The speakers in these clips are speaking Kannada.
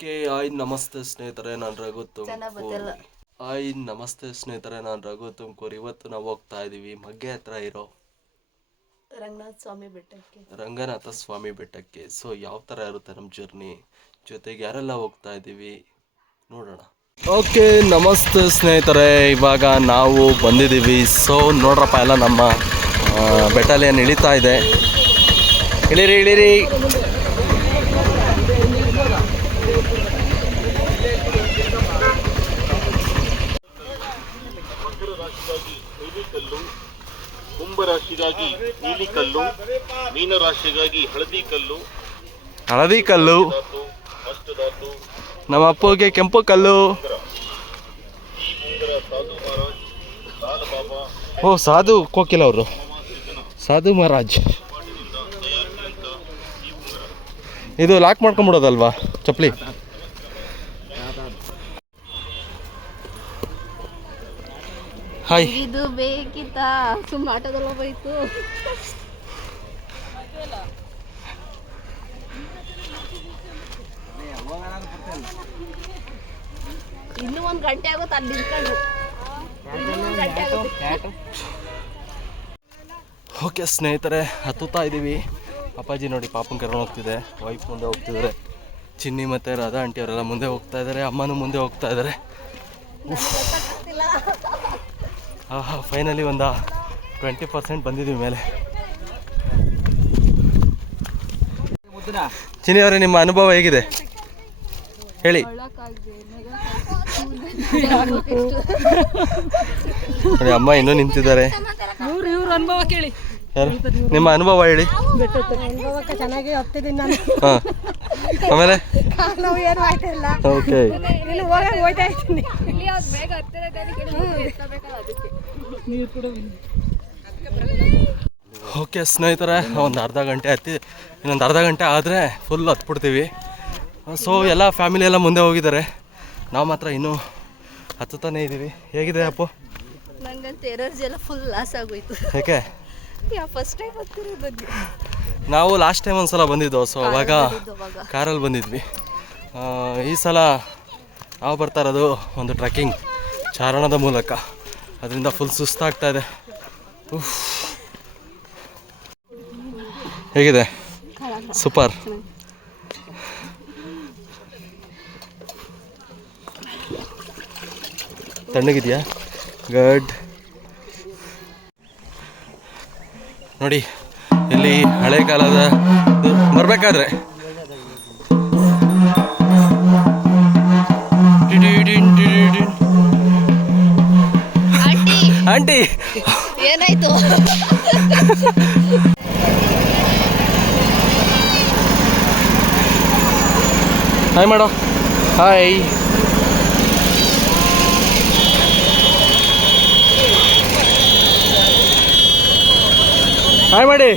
ಓಕೆ ಆಯ್ ನಮಸ್ತೆ ಸ್ನೇಹಿತರೆ ನಾನು ರಘು. ತುಮಕೂರು. ಆಯ್ ನಮಸ್ತೆ ಸ್ನೇಹಿತರೆ ನಾನು ರಘು ತುಮಕೂರು. ಇವತ್ತು ನಾವು ಹೋಗ್ತಾ ಇದ್ದೀವಿ ಮಗ್ಗೆ ಹತ್ರ ಇರೋ ರಂಗನಾಥ ಸ್ವಾಮಿ ಬೆಟ್ಟಕ್ಕೆ. ರಂಗನಾಥ ಸ್ವಾಮಿ ಬೆಟ್ಟಕ್ಕೆ. ಸೊ ಯಾವ ಥರ ಇರುತ್ತೆ ನಮ್ಮ ಜರ್ನಿ ಜೊತೆಗೆ ಯಾರೆಲ್ಲ ಹೋಗ್ತಾ ಇದ್ದೀವಿ ನೋಡೋಣ. ಓಕೆ ನಮಸ್ತೆ ಸ್ನೇಹಿತರೆ. ಇವಾಗ ನಾವು ಬಂದಿದ್ದೀವಿ ಸೊ ನೋಡ್ರಪ್ಪ ಎಲ್ಲ ನಮ್ಮ ಬೆಟಾಲಿಯನ್ ಇಳಿತಾ ಇದೆ. ಇಳಿರಿ ಇಳಿರಿ ರಾಶಿಗಾಗಿ ನೀಲಿ ಕಲ್ಲು ಕುಂಭ ರಾಶಿಗಾಗಿ ನೀಲಿ ಕಲ್ಲು ಮೀನ ರಾಶಿಗಾಗಿ ಹಳದಿ ಕಲ್ಲು ಹಳದಿ ಕಲ್ಲು, ನಮ್ಮ ಅಪ್ಪಗೆ ಕೆಂಪು ಕಲ್ಲು. ಓ, ಸಾಧು ಕೋಕಿಲ ಅವರು. ಸಾಧು ಮಹಾರಾಜ್. ಇದು ಲಾಕ್ ಮಾಡ್ಕೊಂಬಿಡೋದಲ್ವಾ ಚಪ್ಪಲಿ? ಹಾಯ್. ಇದು ಬೇಕಿತ್ತಾ? ಸುಮ್ಮ ಆಟೋದಲ್ಲ ಇನ್ನೂ ಒಂದು ಗಂಟೆ ಆಗುತ್ತೆ ಅಲ್ಲಿ ನಿಂತ್ಕೊಂಡು. ಗಂಟೆ ಆಗುತ್ತೆ. ಓಕೆ ಸ್ನೇಹಿತರೆ ಹತ್ತುತ್ತಾ ಇದ್ದೀವಿ. ಅಪ್ಪಾಜಿ ನೋಡಿ ಪಾಪನ್ ಕರ್ಕೊಂಡು ಹೋಗ್ತಿದೆ. ವೈಫ್ ಮುಂದೆ ಹೋಗ್ತಿದ್ದಾರೆ. ಚಿನ್ನಿ ಮತ್ತು ರಾಧಾ ಆಂಟಿ ಅವರೆಲ್ಲ ಮುಂದೆ ಹೋಗ್ತಾ ಇದ್ದಾರೆ. ಅಮ್ಮನೂ ಮುಂದೆ ಹೋಗ್ತಾ ಇದ್ದಾರೆ. ಆಹಾ ಫೈನಲಿ ಒಂದು ಟ್ವೆಂಟಿ ಪರ್ಸೆಂಟ್ ಬಂದಿದ್ದೀವಿ ಮೇಲೆ. ಚಿನಿ ಅವರೇ ನಿಮ್ಮ ಅನುಭವ ಹೇಗಿದೆ? ಹೇಳಿ. ಅಮ್ಮ ಇನ್ನೂ ನಿಂತಿದ್ದಾರೆ. ಅನುಭವ ಕೇಳಿ. ನಿಮ್ಮ ಅನುಭವ ಹೇಳಿ. ಚೆನ್ನಾಗಿ ಆಮೇಲೆ? ನಾವು ಏನು ಆಯ್ತಿಲ್ಲ. ಓಕೆ ಇನ್ನು ಹೋಗಂಗೆ ಹೋಯ್ತಾ ಇದ್ದೀನಿ. ನೀರು ಕೂಡ ಓಕೆ ಸ್ನೇಹಿತರೆ ಒಂದು ಅರ್ಧ ಗಂಟೆ ಹತ್ತಿ ಇನ್ನೊಂದು ಅರ್ಧ ಗಂಟೆ ಆದರೆ ಫುಲ್ ಹತ್ಬಿಡ್ತೀವಿ. ಸೊ ಎಲ್ಲ ಫ್ಯಾಮಿಲಿ ಎಲ್ಲ ಮುಂದೆ ಹೋಗಿದ್ದಾರೆ. ನಾವು ಮಾತ್ರ ಇನ್ನೂ ಹತ್ತುತ್ತಾನೆ ಇದ್ದೀವಿ ಹೇಗಿದೆ ಅಪ್ಪು? ನಂಗಂತೂ ಎನರ್ಜಿ ಎಲ್ಲ ಫುಲ್ ಲಾಸ್ ಆಗೋಯ್ತು. ಯಾಕೆ? ಯಾ ಫಸ್ಟ್ ಟೈಮ್ ಹತ್ತಿರೋದು ಬಗ್ಗೆ ನಾವು ಲಾಸ್ಟ್ ಟೈಮ್ ಒಂದು ಸಲ ಬಂದಿದ್ದೋ ಸೊ ಅವಾಗ ಕಾರಲ್ಲಿ ಬಂದಿದ್ವಿ. ಈ ಸಲ ನಾವು ಬರ್ತಾ ಇರೋದು ಒಂದು ಟ್ರೆಕ್ಕಿಂಗ್ ಚಾರಣದ ಮೂಲಕ. ಅದರಿಂದ ಫುಲ್ ಸುಸ್ತಾಗ್ತಾ ಇದೆ. ಹೇಗಿದೆ? ಸೂಪರ್ ತಣ್ಣಗಿದೆಯಾ? ಗಡ್ ನೋಡಿ ಇಲ್ಲಿ ಹಳೆ ಕಾಲದ ಬರಬೇಕಾದ್ರೆ. ಆಂಟಿ. ಏನಾಯ್ತು? ಹಾಯ್ ಮಾಡೋ ಹಾಯ್ ಹಾಯ್ ಮಾಡಿ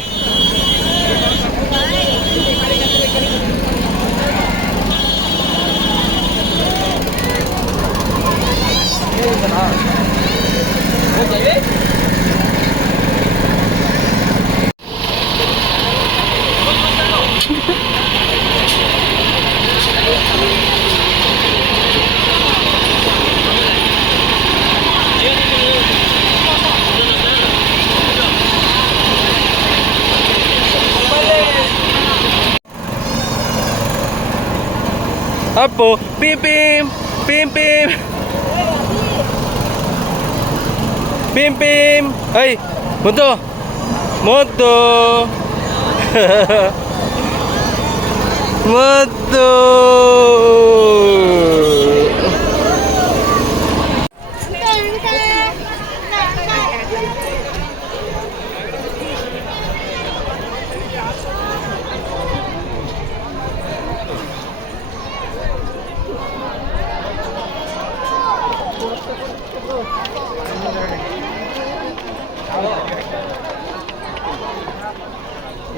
Apo, pim pim, pim pim. ಪೀಂ ಪೀಂ ಐ ಮುದ್ದು ಮುದ್ದು ಮುದ್ದು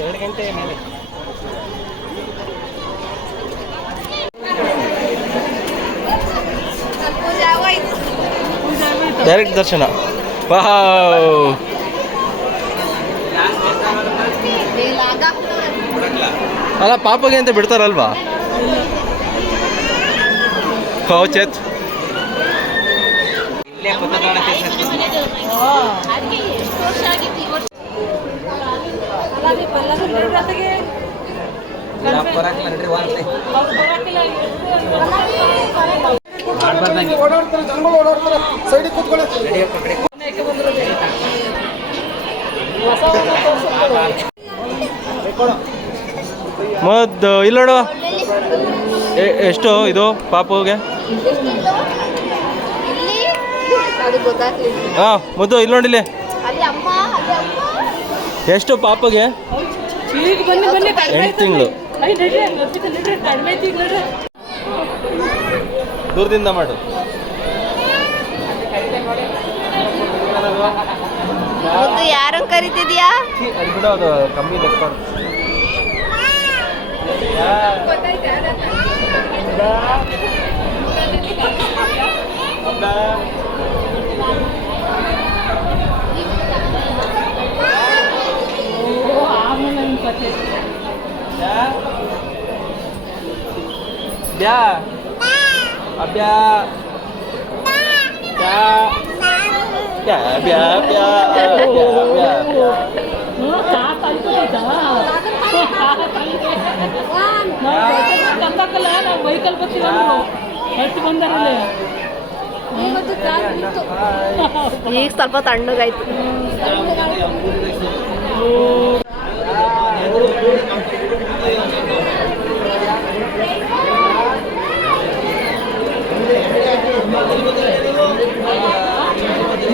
ಎರಡು ಗಂಟೆ ಮೇಲೆ. ಡೈರೆಕ್ಟ್ ದರ್ಶನ. ವಾವ್ ಅಲ್ಲ ಪಾಪಗೆ ಅಂತ ಬಿಡ್ತಾರಲ್ವಾ? ಹೋ ಚೇತ್. ಅದಕ್ಕೆ ಮದ್ದು ಇಲ್ಲ ನೋಡು. ಎಷ್ಟು ಇದು ಪಾಪುಗೆ? ಹಾ ಮದ್ದು ಇಲ್ಲ ನೋಡಿಲಿ ಎಷ್ಟು ಪಾಪಗೆ? ಎಂಟು ತಿಂಗಳು. ದೂರದಿಂದ ಮಾಡು. ಮುದ್ದು ಯಾರು ಕರಿತಿದ್ಯಾ? ಅದು ಬಿಡು ಅದು ಕಮ್ಮಿ द्या अभ्या त्या त्या अभ्या अभ्या अभ्या ವೆಹಿಕಲ್ ಬಚ್ಚಿ ಎಷ್ಟು ಬಂದಾರಲ್ಲ ಈಗ ಸ್ವಲ್ಪ ತಣ್ಣಗಾಯ್ತು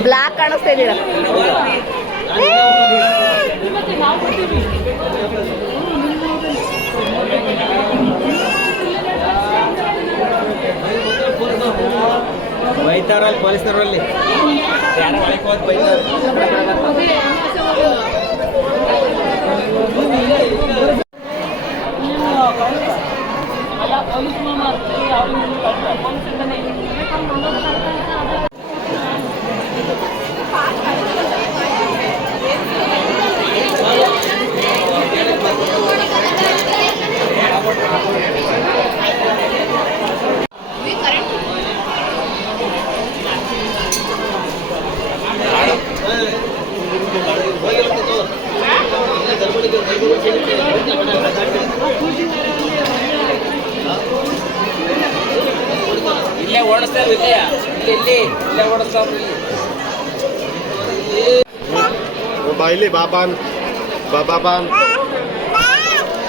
ಬ್ಲ್ಯಾಕ್ ಕಾಣಿಸ್ತಾ ಇದೀರ ಬೈತಾರಲ್ಲಿ ಪೊಲೀಸರಲ್ಲಿ ಯಾರು ಬೈತಾರೆ. అలా పోలీసు మామ పోలీసు ఉండదు ಇಲ್ಲೇ ಓಡಿಸ್ತಾರೆ ಇಲ್ಲೇ ಇಲ್ಲಿ ಇಲ್ಲಿ ಓಡಿಸ್ತಾರೆ ಬಾ ಇಲ್ಲಿ ಬಾಬಾನ್ ಬಾಬಾಬಾನ್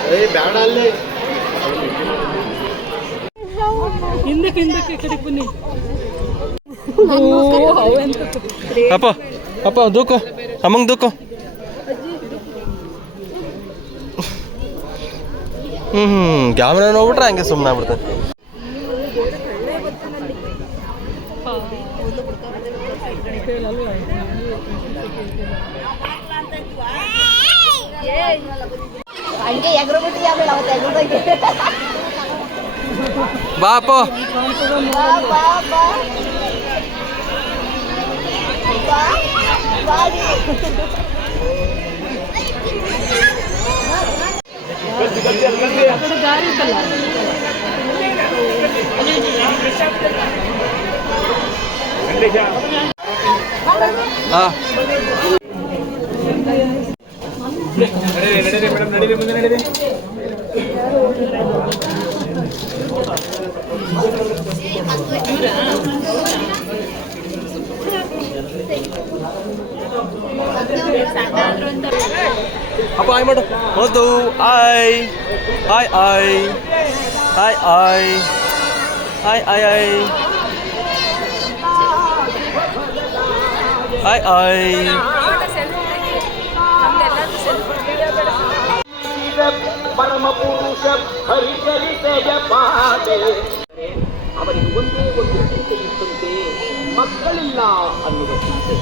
ಏ ಬೇಡ ಅಲ್ಲಿ. ಹಿಂದಕ್ಕೆ ಹಿಂದಕ್ಕೆ ಕಡೆ ಬನ್ನಿ. ಅಪ್ಪ ಅಪ್ಪ ದೂಕು. ಅಮ್ಮಂಗೆ ದೂಕು. ಹ್ಞೂ ಹ್ಞೂ ಕ್ಯಾಮ್ರಾ ನೋಡ್ಬಿಟ್ರೆ ಹಂಗೆ ಸುಮ್ಮನೆ ಆಗ್ಬಿಡ್ತಾರೆ ಬಾಪೋ ಬಾ ನಡೀರಿ ಮೇಡಮ್ ನಡೀರಿ ಮುಂದೆ ನಡೀರಿ ಬಾ ನೀವು. ಆ ಕಡೆ ದಾರಿ ಇತ್ತಲ್ಲ ಹಾಂ ಅಪ್ಪ ಆಯ್ ಮಾಡು ಹೌದು ಆಯ್ ಆಯ್ ಆಯ್ ಆಯ್ ಆಯ್ ಆಯ್ ಆಯ್ ಆಯ್ ಆಯ್ ಆಯ್ ಪರಮ ಪುರುಷ ಹರಿಚರಿತೆಯ ಪಾದೆ ಅವರಿಗೆ ಒಂದೇ ಒಂದು ಚಿಂತೆ ಇತ್ತಂತೆ ಮಕ್ಕಳಿಲ್ಲ ಅನ್ನುವ ಚಿಂತೆ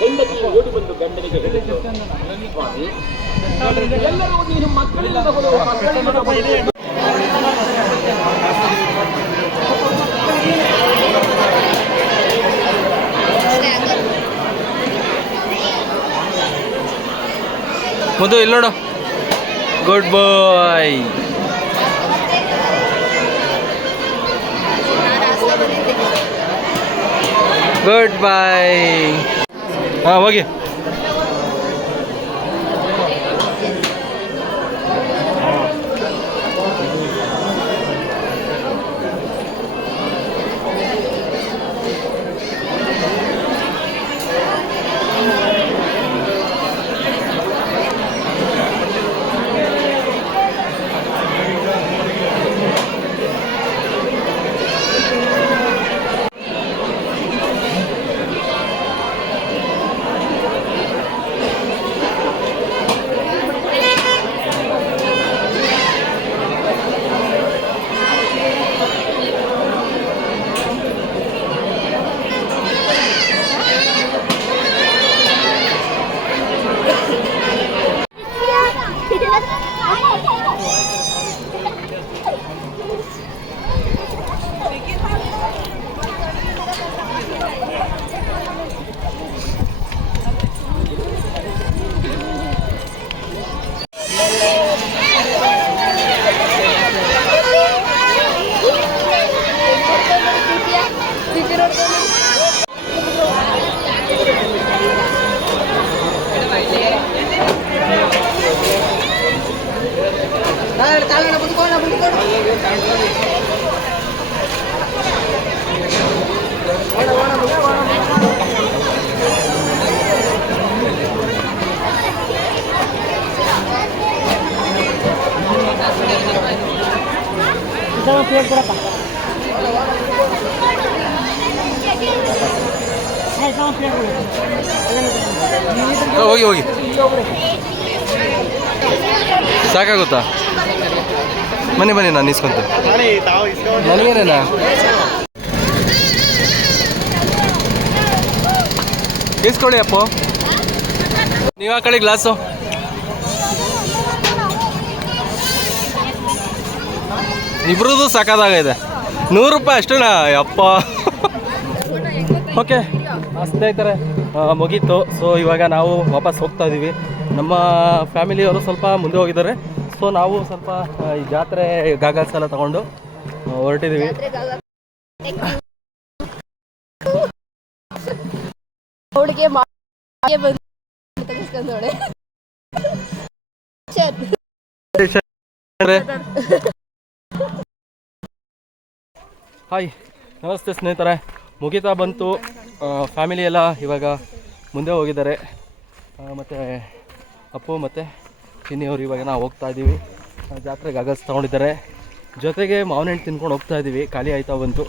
ಹೆಂಡತಿ ಓಡಿ ಬಂದು ಗಂಡನಿಗೆ ಎಲ್ಲರೂ ನೀನು ನೋಡು. ಗುಡ್ ಬಾಯ್ ಗುಡ್ ಬಾಯ್ ಹಾಂ ಹೋಗಿ. ಹೋಗಿ ಹೋಗಿ ಸಾಕಾಗುತ್ತಾ ಬನ್ನಿ ಬನ್ನಿ, ನಾನು ಇಸ್ಕೊಂತೀನಿ ನನಗೇನೇನಾ ಇಸ್ಕೊಳ್ಳಿ ಅಪ್ಪ. ನೀವು ಆ ಕಡೆ ಗ್ಲಾಸು ಇಬ್ರದ್ದು ಸಾಕಾದಾಗಿದೆ ನೂರು ರೂಪಾಯಿ ಅಷ್ಟೇನಾ ಅಪ್ಪ ಓಕೆ ಅಷ್ಟೇ ಆಯ್ತಾರೆ ಮುಗೀತು. ಸೊ ಇವಾಗ ನಾವು ವಾಪಸ್ ಹೋಗ್ತಾ ಇದ್ದೀವಿ ನಮ್ಮ ಫ್ಯಾಮಿಲಿಯವರು ಸ್ವಲ್ಪ ಮುಂದೆ ಹೋಗಿದ್ದಾರೆ. ಸೊ ನಾವು ಸ್ವಲ್ಪ ಈ ಜಾತ್ರೆ ಗಾಗಲ್ಸ್ ಎಲ್ಲ ತಗೊಂಡು ಹೊರಟಿದೀವಿ. ಹೊರಟಿದ್ದೀವಿ ಅವಳಿಗೆ ಹಾಯ್ ನಮಸ್ತೆ ಸ್ನೇಹಿತರೆ. ಮುಗಿತಾ ಬಂತು. ಫ್ಯಾಮಿಲಿ ಎಲ್ಲ ಇವಾಗ ಮುಂದೆ ಹೋಗಿದ್ದಾರೆ. ಮತ್ತು ಅಪ್ಪು ಮತ್ತು ಚಿನ್ನಿಯವರು ಇವಾಗ ನಾವು ಹೋಗ್ತಾ ಇದ್ದೀವಿ ಜಾತ್ರೆಗೆ ಅಗಸ್ ತೊಗೊಂಡಿದ್ದಾರೆ. ಜೊತೆಗೆ ಮಾವಿನ ಹಣ್ಣು ತಿನ್ಕೊಂಡು ಹೋಗ್ತಾ ಇದ್ದೀವಿ ಖಾಲಿ ಆಯ್ತಾ ಬಂತು.